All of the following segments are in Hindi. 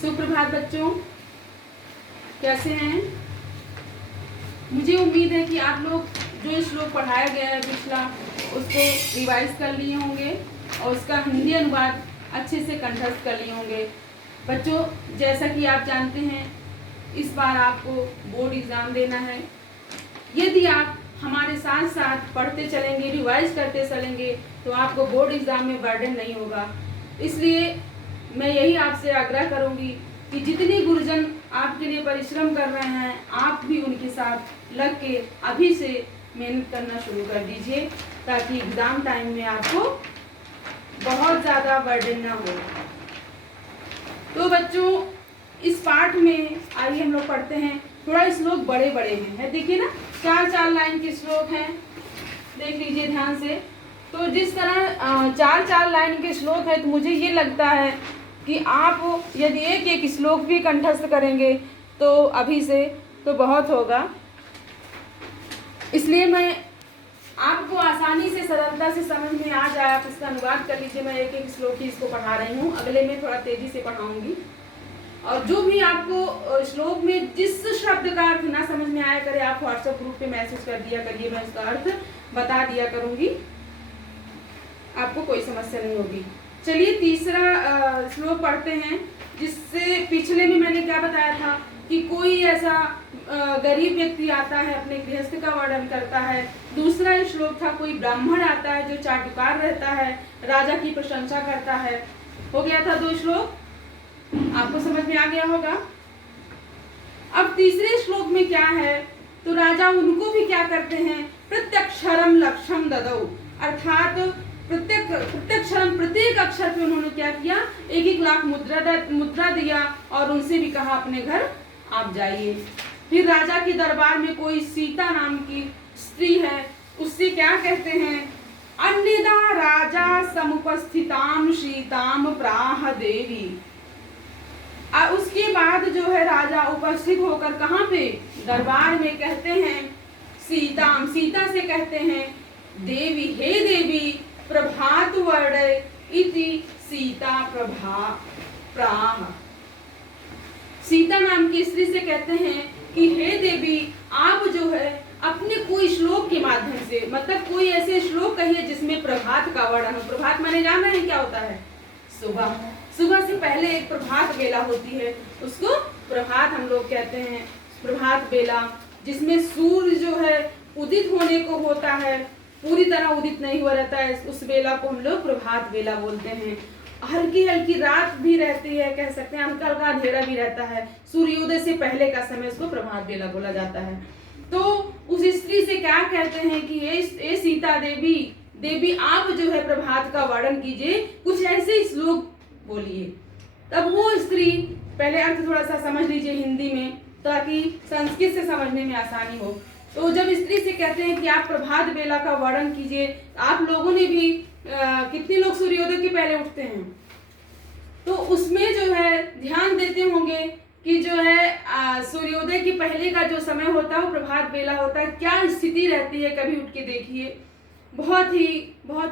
सुप्रभात बच्चों, कैसे हैं? मुझे उम्मीद है कि आप लोग जो श्लोक पढ़ाया गया है पिछला उसको रिवाइज कर लिए होंगे और उसका हिंदी अनुवाद अच्छे से कंठस्थ कर लिए होंगे। बच्चों, जैसा कि आप जानते हैं इस बार आपको बोर्ड एग्ज़ाम देना है। यदि आप हमारे साथ साथ पढ़ते चलेंगे, रिवाइज करते चलेंगे तो आपको बोर्ड एग्ज़ाम में बर्डन नहीं होगा। इसलिए मैं यही आपसे आग्रह करूंगी कि जितने गुरुजन आपके लिए परिश्रम कर रहे हैं आप भी उनके साथ लग के अभी से मेहनत करना शुरू कर दीजिए ताकि एग्ज़ाम टाइम में आपको बहुत ज़्यादा बर्डन ना हो। तो बच्चों, इस पाठ में आइए हम लोग पढ़ते हैं। थोड़ा श्लोक बड़े बड़े हैं, देखिए ना, 4-4 लाइन के श्लोक हैं, देख लीजिए ध्यान से। तो जिस तरह 4-4 लाइन के श्लोक है तो मुझे ये लगता है कि आप यदि एक श्लोक भी कंठस्थ करेंगे तो अभी से तो बहुत होगा। इसलिए मैं आपको आसानी से सरलता से समझ में आ जाए आप इसका अनुवाद कर लीजिए। मैं एक श्लोक ही इसको पढ़ा रही हूँ, अगले में थोड़ा तेजी से पढ़ाऊंगी। और जो भी आपको श्लोक में जिस शब्द का अर्थ ना समझ में आया करे आप व्हाट्सएप ग्रुप पे मैसेज कर दिया करिए, मैं उसका अर्थ बता दिया करूंगी, आपको कोई समस्या नहीं होगी। चलिए तीसरा श्लोक पढ़ते हैं, जिससे पिछले में मैंने क्या बताया था कि कोई ऐसा गरीब व्यक्ति आता है अपने गृहस्थ का वर्णन करता है। दूसरा श्लोक था कोई ब्राह्मण आता है जो चाटुकार रहता है, राजा की प्रशंसा करता है। हो गया था 2 श्लोक, आपको समझ में आ गया होगा। अब तीसरे श्लोक में क्या है, तो राजा उनको भी क्या करते हैं, प्रत्यक्षरम लक्षम ददौ, अर्थात प्रत्येक अक्षर पे उन्होंने क्या किया, 1-1 लाख मुद्रा दिया और उनसे भी कहा अपने घर आप जाइए। फिर राजा के दरबार में कोई सीता नाम की स्त्री है, उससे क्या कहते हैं, अन्यदा राजा समुपस्थिताम सीताम प्राह देवी। उसके बाद जो है राजा उपस्थित होकर कहाँ पे, दरबार में कहते हैं सीता से कहते हैं देवी, हे देवी प्रभात वर्णय इति सीता प्राह। सीता नाम की स्त्री से कहते हैं कि हे देवी आप जो है अपने कोई श्लोक के माध्यम से, मतलब कोई ऐसे श्लोक कहिए जिसमें प्रभात का वर्णन हो। प्रभात माने जान रहे हैं क्या होता है, सुबह। सुबह से पहले एक प्रभात बेला होती है, उसको प्रभात हम लोग कहते हैं। प्रभात बेला जिसमें सूर्य जो है उदित होने को होता है, पूरी तरह उदित नहीं हुआ रहता है, उस बेला को हम लोग प्रभात बेला बोलते हैं। हल्की हल्की रात भी रहती है, कह सकते हैं हल्का हल्का अंधेरा भी रहता है, सूर्योदय से पहले का समय उसको प्रभात बेला बोला जाता है। तो उस स्त्री से क्या कहते हैं कि ए सीता देवी आप जो है प्रभात का वर्णन कीजिए, कुछ ऐसे श्लोक बोलिए। तब वो स्त्री, पहले अर्थ थोड़ा सा समझ लीजिए हिंदी में ताकि संस्कृत से समझने में आसानी हो। तो जब स्त्री से कहते हैं कि आप प्रभात बेला का वर्णन कीजिए, आप लोगों ने भी कितने लोग सूर्योदय के पहले उठते हैं, तो उसमें जो है ध्यान देते होंगे कि जो है सूर्योदय के पहले का जो समय होता है वो प्रभात बेला होता है। क्या स्थिति रहती है, कभी उठ के देखिए, बहुत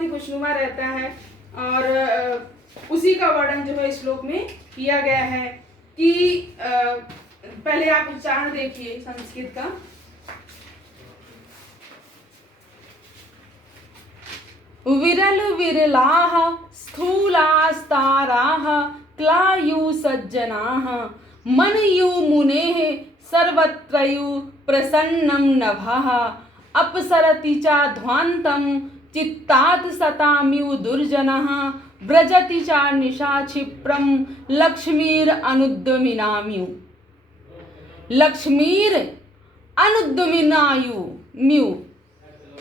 ही खुशनुमा रहता है। और उसी का वर्णन जो है श्लोक में किया गया है कि पहले आप उच्चारण देखिए संस्कृत का। विरल विरलाः स्थूलास्ताराः क्लायु सज्जनाः मनयु मुनेः सर्वत्रयु प्रसन्नं नभः अपसरति च ध्वान्तं चित्तात् सताम्यु दुर्जनः व्रजति च निशा क्षिप्रं लक्ष्मीर अनुद्यमिनाम्यु। लक्ष्मीर अनुद्यमिनायु,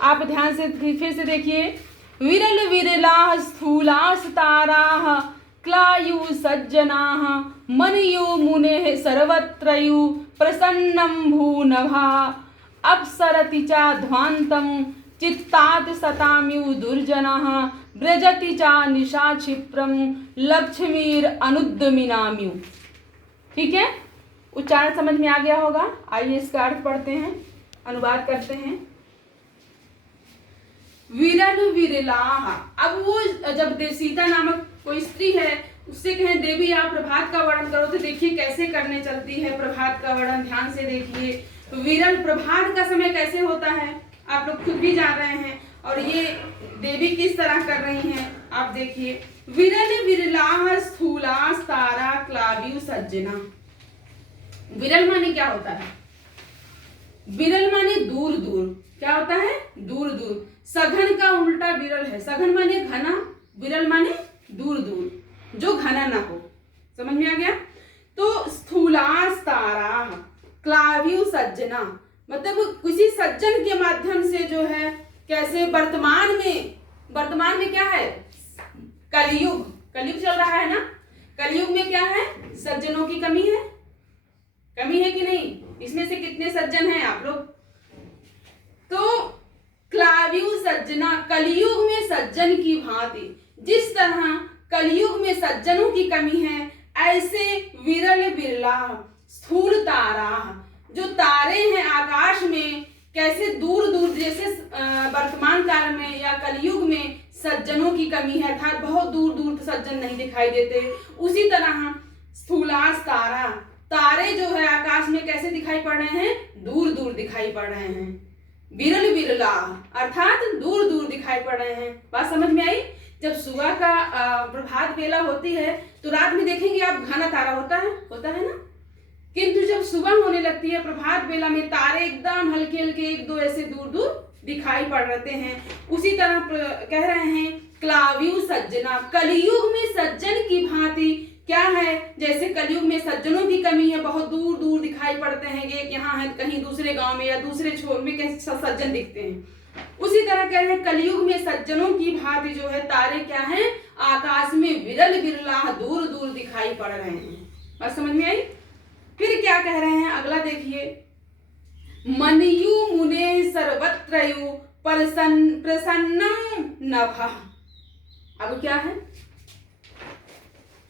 आप ध्यान से फिर से देखिए। विरल विरलाः स्थूलास्ताराः क्लायु सज्जनाः मनयु मुनेः सर्वत्रयु प्रसन्नं भूनभः अपसरति च ध्वान्तं चित्तात् सताम्यु दुर्जनः व्रजति च निशा क्षिप्रं लक्ष्मीर अनुद्यमिनाम्यु। ठीक है, उच्चारण समझ में आ गया होगा। आइए इसका अर्थ पढ़ते हैं, अनुवाद करते हैं। विरल विरलाः, अब वो जब सीता नामक कोई स्त्री है उससे कहें देवी आप प्रभात का वर्णन करो, तो देखिए कैसे करने चलती है प्रभात का वर्णन, ध्यान से देखिए। विरल प्रभात का समय कैसे होता है आप लोग खुद भी जान रहे हैं, और ये देवी किस तरह कर रही हैं आप देखिए। विरल विरला स्थूला तारा क्लाव्यू सज्जना। विरल माने क्या होता है? विरल माने दूर दूर, क्या होता है? दूर दूर। सघन का उल्टा विरल है, सघन माने घना, विरल माने दूर दूर, जो घना ना हो। समझ में आ गया? तो स्थूलास तारा क्लाव्यू सज्जना, मतलब किसी सज्जन के माध्यम से जो है, कैसे वर्तमान में क्या है? कलयुग, कलयुग चल रहा है ना, कलयुग में क्या है? सज्जनों की कमी है, कमी है कि नहीं? इसमें से कितने सज्जन हैं आप लोग? तो क्लाव्यू सज्जना, कलयुग में सज्जन की भांति, जिस तरह कलयुग में सज्जनों की कमी है, ऐसे विरल बिरला स्थूल तारा, जो तारे हैं आकाश में, कैसे दूर दूर, जैसे वर्तमान काल में या कलयुग में सज्जनों की कमी है, अर्थात बहुत दूर दूर सज्जन नहीं दिखाई देते, उसी तरह स्थूलास तारा, तारे जो है आकाश में कैसे दिखाई पड़ रहे हैं? दूर दूर दिखाई पड़ रहे हैं। विरल बिरला अर्थात दूर दूर दिखाई पड़ रहे हैं। बात समझ में आई? जब सुबह का प्रभात बेला होती है तो रात में देखेंगे आप घना तारा होता है ना, किंतु जब सुबह होने लगती है प्रभात बेला में तारे एकदम हल्के हल्के एक दो ऐसे दूर दूर दिखाई पड़ रहे हैं। उसी तरह कह रहे हैं क्लाव्यू सज्जना, कलयुग में सज्जन की भांति, क्या है? जैसे कलयुग में सज्जनों की कमी है, बहुत दूर दूर दिखाई पड़ते हैं, एक यहाँ है कहीं दूसरे गांव में या दूसरे छोर में कैसे सज्जन दिखते हैं, उसी तरह कह रहे हैं कलयुग में सज्जनों की भांति जो है तारे क्या हैं? आकाश में विरल बिरला दूर दूर दिखाई पड़ रहे हैं। बात समझ में आई? फिर क्या कह रहे हैं अगला देखिए, मनयु मुने सर्वत्रयु प्रसन्नम नभः। अब क्या है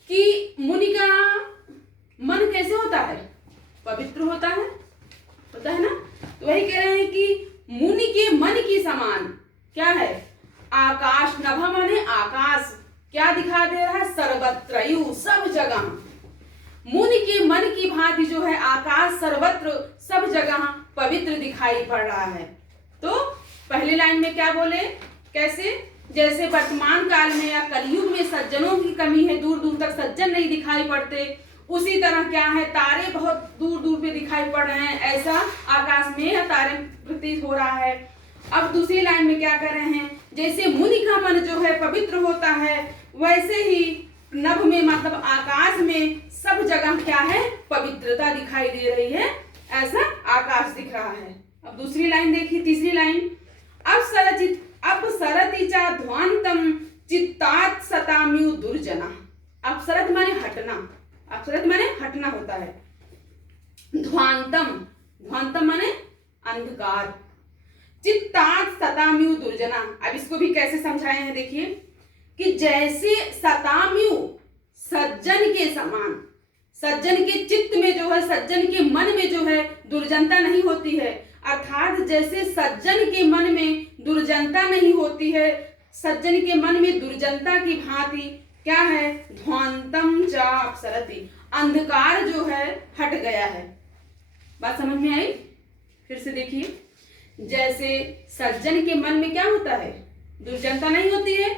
कि मुनि का मन कैसे होता है? पवित्र होता है ना। तो वही कह रहे हैं कि मुनि के मन की समान क्या है? आकाश, नभ माने आकाश, क्या दिखा दे रहा है? सर्वत्रयु, सब जगह। मुनि के मन की भांति जो है आकाश सर्वत्र, सब जगह पवित्र दिखाई पड़ रहा है। तो पहली लाइन में क्या बोले? कैसे? जैसे वर्तमान काल में या कलयुग में सज्जनों की कमी है, दूर दूर तक सज्जन नहीं दिखाई पड़ते, उसी तरह क्या है? तारे बहुत दूर दूर पे दिखाई पड़ रहे हैं, ऐसा आकाश में तारे प्रतीत हो रहा है। अब दूसरी लाइन में क्या कर रहे हैं? जैसे मुनि का मन जो है पवित्र होता है, वैसे ही नभ में मतलब आकाश में सब जगह क्या है? पवित्रता दिखाई दे रही है, ऐसा आकाश दिख रहा है। अब दूसरी लाइन देखिए, तीसरी लाइन, अब सरतिचा ध्वांतम चित्तात सताम्यु दुर्जना। अब सरत माने हटना, अपसरत माने हटना होता है। ध्वांतम माने अंधकार। चित्तात सताम्यु दुर्जना। अब इसको भी कैसे समझाए हैं देखिए, कि जैसे सताम्यु सज्जन के समान, सज्जन के चित्त में जो है, सज्जन के मन में जो है दुर्जनता नहीं होती है, अर्थात जैसे सज्जन के मन में दुर्जनता नहीं होती है, सज्जन के मन में दुर्जनता की भांति क्या है? ध्वांतम च अपसरति, अंधकार जो है हट गया है। बात समझ में आई? फिर से देखिए, जैसे सज्जन के मन में क्या होता है? दुर्जनता नहीं होती है,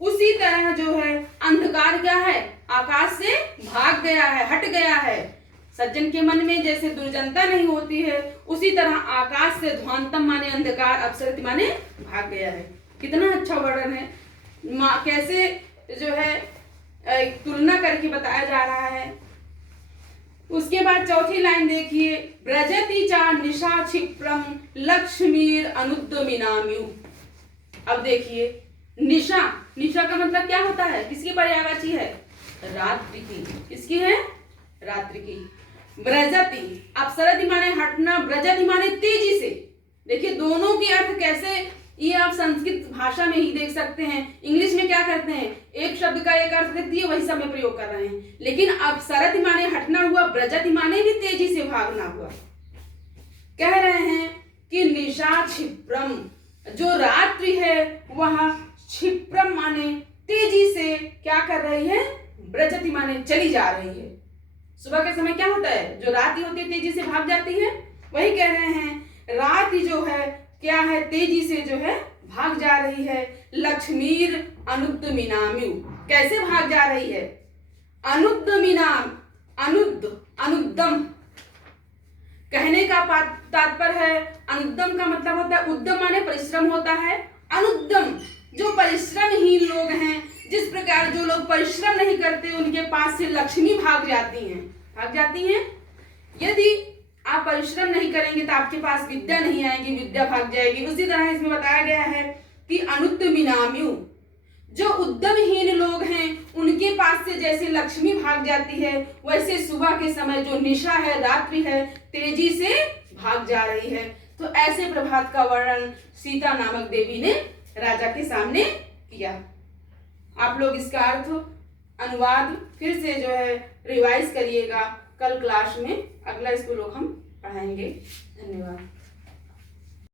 उसी तरह जो है अंधकार क्या है? आकाश से भाग गया है, हट गया है। सज्जन के मन में जैसे दुर्जनता नहीं होती है, उसी तरह आकाश से ध्वांतम माने अंधकार, अपसरति माने भाग गया है। कितना अच्छा वर्णन है, कैसे जो है तुलना करके बताया जा रहा है। उसके बाद चौथी लाइन देखिए, ब्रजति चा निशा क्षिप्रम लक्ष्मीर अनुद्यमिनाम्यु। अब देखिए, निशा, निशा का मतलब क्या होता है? किसकी पर्यायवाची है? रात्रि की। किसकी है? रात्रि की। ब्रजति, अपसरति माने हटना, ब्रजति माने तेजी से। देखिए दोनों के अर्थ कैसे, ये आप संस्कृत भाषा में ही देख सकते हैं। इंग्लिश में क्या करते हैं, एक शब्द का एक अर्थ देती है, वही सब में प्रयोग कर रहे हैं। लेकिन अपसरति माने हटना हुआ, ब्रजति माने भी तेजी से भागना हुआ। कह रहे हैं कि निशा क्षिप्रम, जो रात्रि है वह क्षिप्रम माने तेजी से क्या कर रही है? ब्रजति माने चली जा रही है। सुबह के समय क्या होता है, जो रात होती है तेजी से भाग जाती है, वही कह रहे हैं रात जो है क्या है, तेजी से जो है भाग जा रही है। लक्ष्मीर अनुद्दमिनाम्यु, कैसे भाग जा रही है, अनुद्दमिनाम, अनुद्दम कहने का तात्पर्य है, अनुद्दम का मतलब होता है, उद्दम माने परिश्रम होता है, अनुद्दम जो परिश्रमहीन लोग हैं, जिस प्रकार जो लोग परिश्रम नहीं करते उनके पास से लक्ष्मी भाग जाती हैं। यदि आप परिश्रम नहीं करेंगे तो आपके पास विद्या नहीं आएगी, विद्या भाग जाएगी। उसी तरह इसमें बताया गया है कि अनुद्दमिनाम्यु, जो उद्यमहीन लोग हैं उनके पास से जैसे लक्ष्मी भाग जाती है, वैसे सुबह के समय जो निशा है, रात्रि है, तेजी से भाग जा रही है। तो ऐसे प्रभात का वर्णन सीता नामक देवी ने राजा के सामने किया। आप लोग इसका अर्थ, अनुवाद फिर से जो है रिवाइज करिएगा। कल क्लास में अगला इसको लोग हम पढ़ाएंगे। धन्यवाद।